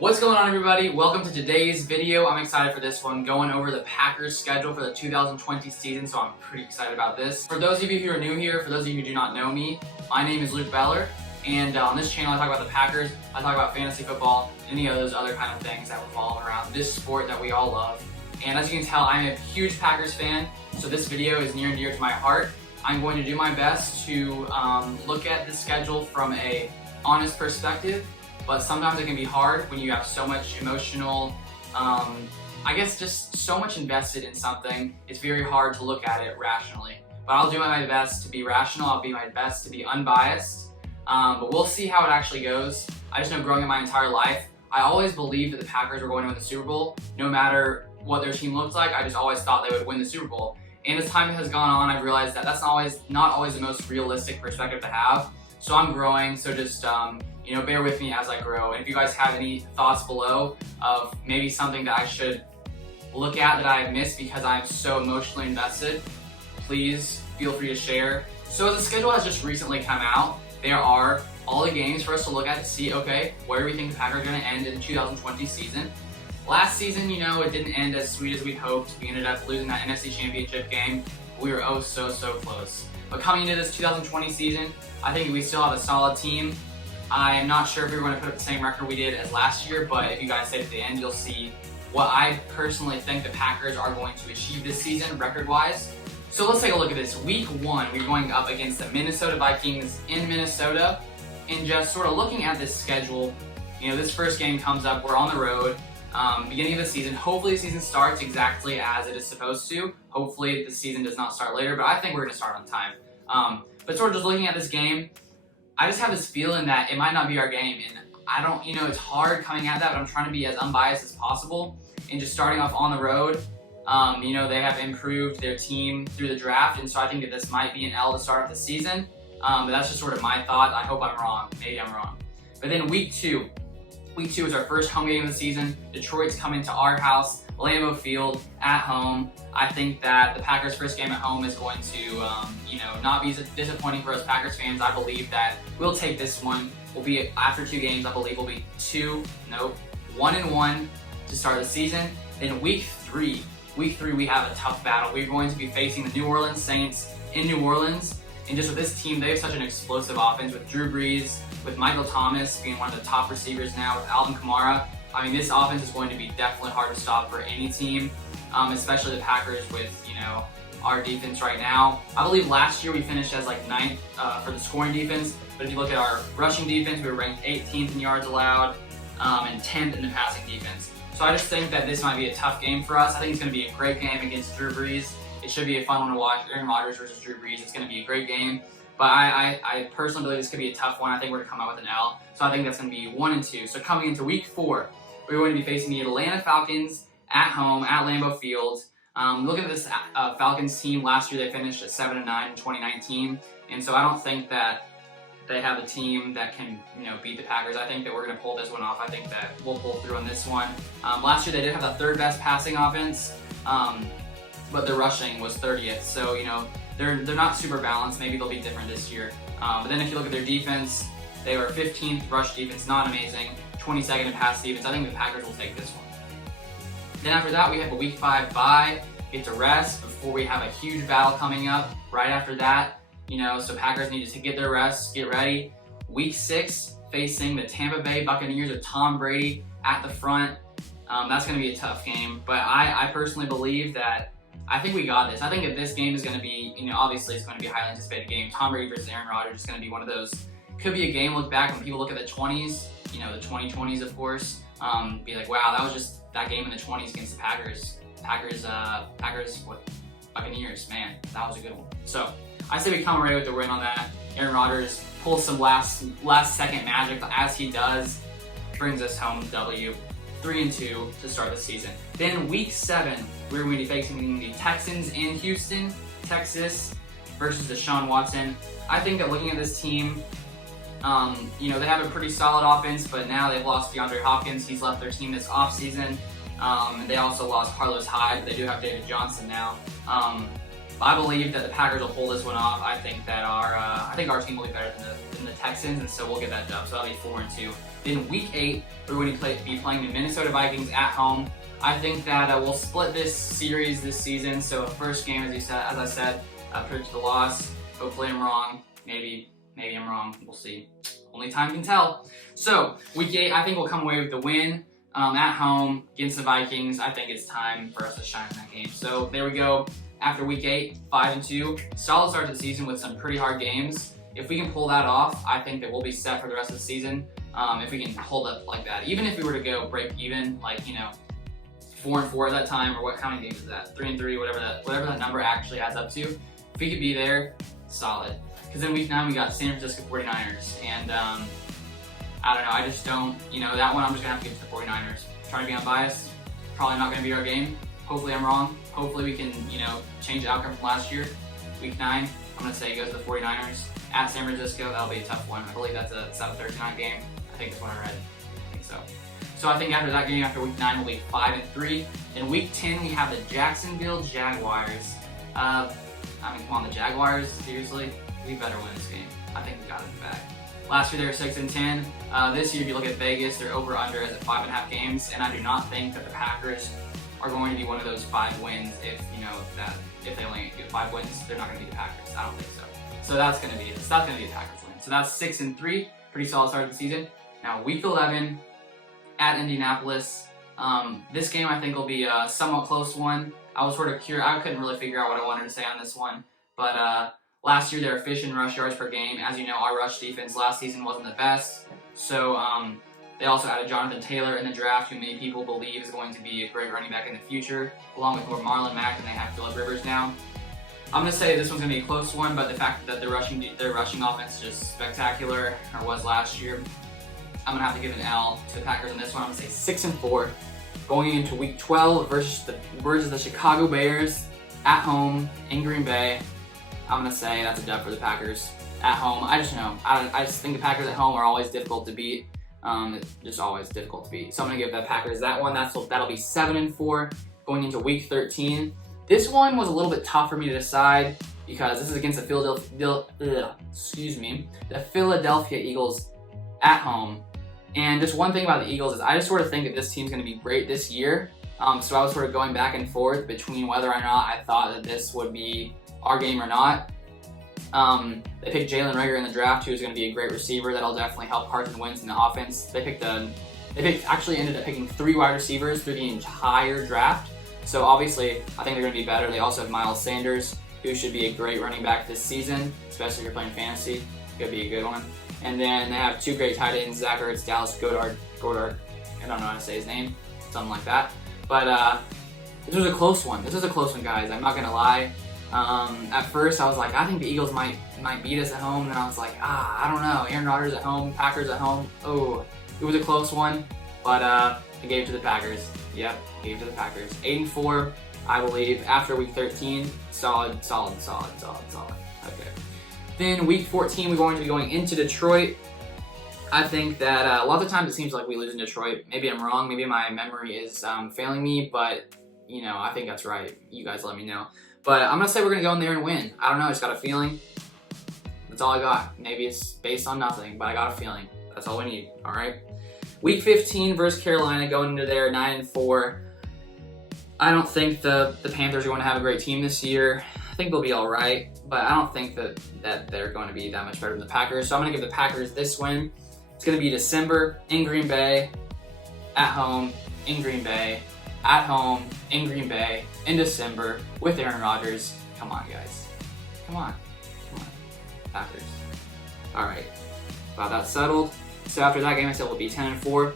What's going on, everybody? Welcome to today's video. I'm excited for this one, going over the Packers schedule for the 2020 season, so I'm pretty excited about this. For those of you who are new here, for those of you who do not know me, my name is Luke Beller, and on this channel I talk about the Packers, I talk about fantasy football, and any of those other kind of things that revolve around this sport that we all love. And as you can tell, I'm a huge Packers fan, so this video is near and dear to my heart. I'm going to do my best to look at the schedule from an honest perspective, but sometimes it can be hard when you have so much emotional, I guess just so much invested in something. It's very hard to look at it rationally. But I'll do my best to be rational, I'll do my best to be unbiased, but we'll see how it actually goes. I just know growing up my entire life, I always believed that the Packers were going to win the Super Bowl, no matter what their team looked like. I just always thought they would win the Super Bowl. And as time has gone on, I've realized that that's not always the most realistic perspective to have. So I'm growing, so just bear with me as I grow. And if you guys have any thoughts below of maybe something that I should look at that I've missed because I'm so emotionally invested, please feel free to share. So the schedule has just recently come out. There are all the games for us to look at to see, okay, where do we think the Packers are going to end in the 2020 season. Last season, it didn't end as sweet as we'd hoped. We ended up losing that NFC Championship game. We were so close. But coming into this 2020 season, I think we still have a solid team. I am not sure if we were going to put up the same record we did as last year, but if you guys stay to the end, you'll see what I personally think the Packers are going to achieve this season record-wise. So let's take a look at this. Week 1, we're going up against the Minnesota Vikings in Minnesota. And just sort of looking at this schedule, this first game comes up, we're on the road. Beginning of the season, hopefully the season starts exactly as it is supposed to. Hopefully the season does not start later, but I think we're going to start on time. But sort of just looking at this game, I just have this feeling that it might not be our game, and I don't, it's hard coming at that, but I'm trying to be as unbiased as possible. And just starting off on the road, they have improved their team through the draft, and so I think that this might be an L to start off the season. But that's just sort of my thought. I hope I'm wrong. Maybe I'm wrong. But then week 2 is our first home game of the season. Detroit's coming to our house, Lambeau Field, at home. I think that the Packers' first game at home is going to, not be disappointing for us Packers fans. I believe that we'll take this one. We'll be, after 2 games, I believe we'll be 1-1 to start the season. Then week 3, we have a tough battle. We're going to be facing the New Orleans Saints in New Orleans. And just with this team, they have such an explosive offense with Drew Brees, with Michael Thomas being one of the top receivers now, with Alvin Kamara. I mean, this offense is going to be definitely hard to stop for any team, especially the Packers with, our defense right now. I believe last year we finished as like 9th for the scoring defense, but if you look at our rushing defense, we were ranked 18th in yards allowed and 10th in the passing defense. So I just think that this might be a tough game for us. I think it's going to be a great game against Drew Brees. It should be a fun one to watch. Aaron Rodgers versus Drew Brees. It's going to be a great game. But I personally believe this could be a tough one. I think we're going to come out with an L. So I think that's going to be 1-2. So coming into week 4, we're going to be facing the Atlanta Falcons at home at Lambeau Field. Look at this Falcons team. Last year they finished at 7-9 in 2019. And so I don't think that they have a team that can, beat the Packers. I think that we're going to pull this one off. I think that we'll pull through on this one. Last year they did have the 3rd best passing offense, but their rushing was 30th. So, they're not super balanced. Maybe they'll be different this year. But then if you look at their defense, they were 15th rush defense, not amazing. 22nd in pass defense. I think the Packers will take this one. Then after that, we have a week 5 bye, get to rest before we have a huge battle coming up right after that. So Packers need to get their rest, get ready. Week 6, facing the Tampa Bay Buccaneers with Tom Brady at the front. That's going to be a tough game, but I personally believe that I think we got this. I think that this game is going to be, obviously it's going to be a highly anticipated game. Tom Brady versus Aaron Rodgers is going to be one of those, could be a game look back when people look at the 20s, the 2020s of course, be like, wow, that was just that game in the 20s against the Packers, Buccaneers, man, that was a good one. So I say we come away with the win on that. Aaron Rodgers pulls some last second magic as he does, brings us home W. 3-2 to start the season. Then week 7, we're going to be facing the Texans in Houston, Texas versus Deshaun Watson. I think that looking at this team, they have a pretty solid offense, but now they've lost DeAndre Hopkins. He's left their team this offseason. And they also lost Carlos Hyde, but they do have David Johnson now. I believe that the Packers will pull this one off. I think that our team will be better than the Texans, and so we'll get that dub. So that'll be 4-2. Then week 8, we're going to be playing the Minnesota Vikings at home. I think that we'll split this series this season. So first game, as I said, predict the loss. Hopefully I'm wrong. Maybe I'm wrong. We'll see. Only time can tell. So week 8, I think we'll come away with the win at home against the Vikings. I think it's time for us to shine in that game. So there we go. After week 8, 5-2, solid start to the season with some pretty hard games. If we can pull that off, I think that we'll be set for the rest of the season. If we can hold up like that, even if we were to go break even, like 4-4 at that time, or what kind of games is that? 3-3, whatever that number actually adds up to. If we could be there, solid. Because then week 9 we got San Francisco 49ers, and I don't know. I just don't. That one I'm just gonna have to give to the 49ers. Trying to be unbiased. Probably not gonna be our game. Hopefully I'm wrong. Hopefully we can change the outcome from last year. Week 9, I'm gonna say it goes to the 49ers at San Francisco. That'll be a tough one. I believe that's a 7:30 night game. I think that's what I read. I think so. So I think after that game, after week 9, we'll be 5-3. In week 10, we have the Jacksonville Jaguars. Come on, the Jaguars, seriously? We better win this game. I think we got it back. Last year, they were 6-10. This year, if you look at Vegas, they're over-under as at 5.5 games, and I do not think that the Packers are going to be one of those 5 wins. If they only get 5 wins, they're not going to beat the Packers. I don't think so. So that's going to be it. So that's going to be a Packers win. So that's 6-3. Pretty solid start of the season. Now, week 11 at Indianapolis. This game I think will be a somewhat close one. I was sort of curious. I couldn't really figure out what I wanted to say on this one. But last year they were efficient rush yards per game. As you know, our rush defense last season wasn't the best. So they also added Jonathan Taylor in the draft, who many people believe is going to be a great running back in the future, along with Marlon Mack, and they have Phillip Rivers now. I'm going to say this one's going to be a close one, but the fact that their rushing offense is just spectacular, or was last year, I'm going to have to give an L to the Packers on this one. I'm going to say 6-4. Going into week 12 versus the Chicago Bears at home in Green Bay. I'm going to say that's a dub for the Packers at home. I just think the Packers at home are always difficult to beat. Just always difficult to beat. So I'm going to give the Packers that one. That'll be 7-4 going into week 13. This one was a little bit tough for me to decide because this is against the Philadelphia Eagles at home. And just one thing about the Eagles is I just sort of think that this team's going to be great this year. So I was sort of going back and forth between whether or not I thought that this would be our game or not. They picked Jalen Reagor in the draft, who's going to be a great receiver that'll definitely help Carson Wentz in the offense. They actually ended up picking 3 wide receivers through the entire draft. So obviously, I think they're going to be better. They also have Miles Sanders, who should be a great running back this season, especially if you're playing fantasy. Could be a good one. And then they have 2 great tight ends, Zach Ertz, Dallas Goedert. I don't know how to say his name, something like that. But this was a close one. This was a close one, guys. I'm not going to lie. At first, I was like, I think the Eagles might beat us at home. And I was like, I don't know. Aaron Rodgers at home, Packers at home. Oh, it was a close one. But I gave it to the Packers. Yep, gave it to the Packers. 8-4, I believe, after week 13. Solid. Okay. Then week 14, we're going to be going into Detroit. I think that a lot of the times it seems like we lose in Detroit. Maybe I'm wrong. Maybe my memory is failing me. But, I think that's right. You guys let me know. But I'm going to say we're going to go in there and win. I don't know. I just got a feeling. That's all I got. Maybe it's based on nothing, but I got a feeling. That's all we need. All right. Week 15 versus Carolina, going into there 9-4. I don't think the Panthers are going to have a great team this year. I think they'll be all right, but I don't think that they're going to be that much better than the Packers. So I'm going to give the Packers this win. It's going to be December in Green Bay, at home in Green Bay, at home in Green Bay in December with Aaron Rodgers. Come on, guys. Come on. Packers. All right. Wow, that's settled. So after that game, I said we'll be 10-4.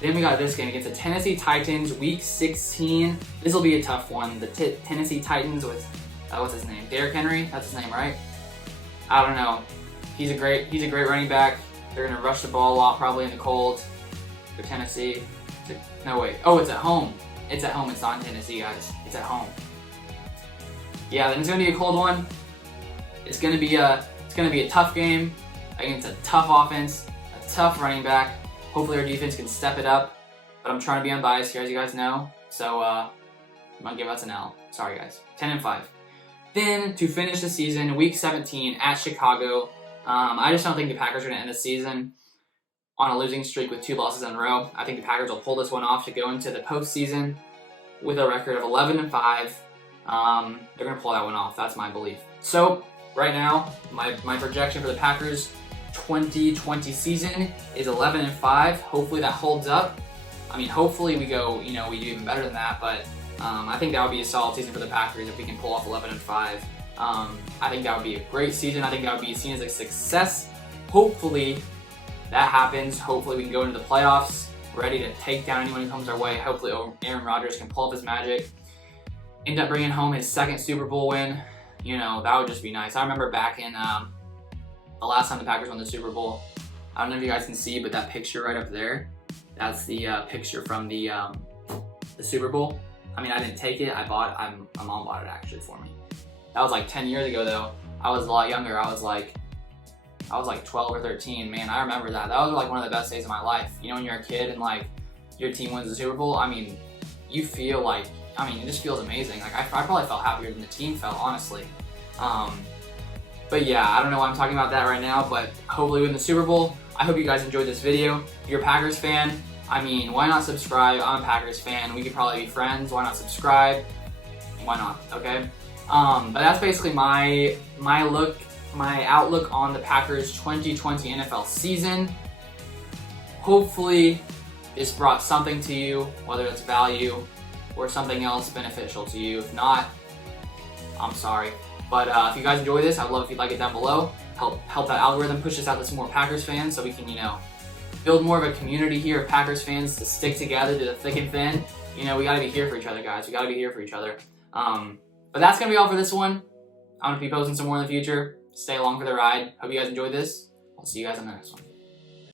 Then we got this game against the Tennessee Titans, Week 16. This will be a tough one. The Tennessee Titans with what's his name? Derrick Henry. That's his name, right? I don't know. He's a great running back. They're gonna rush the ball a lot, probably in the cold. For Tennessee. No wait. Oh, it's at home. It's at home. It's not in Tennessee, guys. It's at home. Yeah, then it's gonna be a cold one. It's gonna be a tough game against a tough offense. Tough running back. Hopefully our defense can step it up. But I'm trying to be unbiased here, as you guys know. So I'm gonna give us an L. Sorry guys. 10-5. Then to finish the season, week 17 at Chicago. I just don't think the Packers are gonna end the season. on a losing streak with 2 losses in a row. I think the Packers will pull this one off to go into the postseason with a record of 11-5. They're going to pull that one off. That's my belief. So right now, my projection for the Packers 2020 season is 11-5. Hopefully that holds up. I mean, hopefully we go, we do even better than that, but I think that would be a solid season for the Packers if we can pull off 11-5. I think that would be a great season. I think that would be seen as a success. Hopefully that happens. Hopefully we can go into the playoffs ready to take down anyone who comes our way. Hopefully Aaron Rodgers can pull up his magic, end up bringing home his 2nd Super Bowl win. That would just be nice. I remember back in the last time the Packers won the Super Bowl. I don't know if you guys can see, but that picture right up there, that's the picture from the Super Bowl. I mean, I didn't take it. I bought it. My mom bought it actually for me. That was like 10 years ago though. I was a lot younger. I was like 12 or 13. Man, I remember that. That was like one of the best days of my life. When you're a kid and like your team wins the Super Bowl, I mean, you feel like, it just feels amazing. Like I probably felt happier than the team felt, honestly. But yeah, I don't know why I'm talking about that right now, but hopefully win the Super Bowl. I hope you guys enjoyed this video. If you're a Packers fan, why not subscribe? I'm a Packers fan. We could probably be friends. Why not subscribe? Why not? Okay. But that's basically my outlook on the Packers 2020 NFL season. Hopefully this brought something to you, whether it's value or something else beneficial to you. If not, I'm sorry. But if you guys enjoy this, I'd love if you'd like it down below. Help that algorithm push this out to some more Packers fans so we can, build more of a community here of Packers fans to stick together through the thick and thin. We gotta be here for each other, guys. We gotta be here for each other. But that's gonna be all for this one. I'm gonna be posting some more in the future. Stay along for the ride. Hope you guys enjoyed this. I'll see you guys on the next one.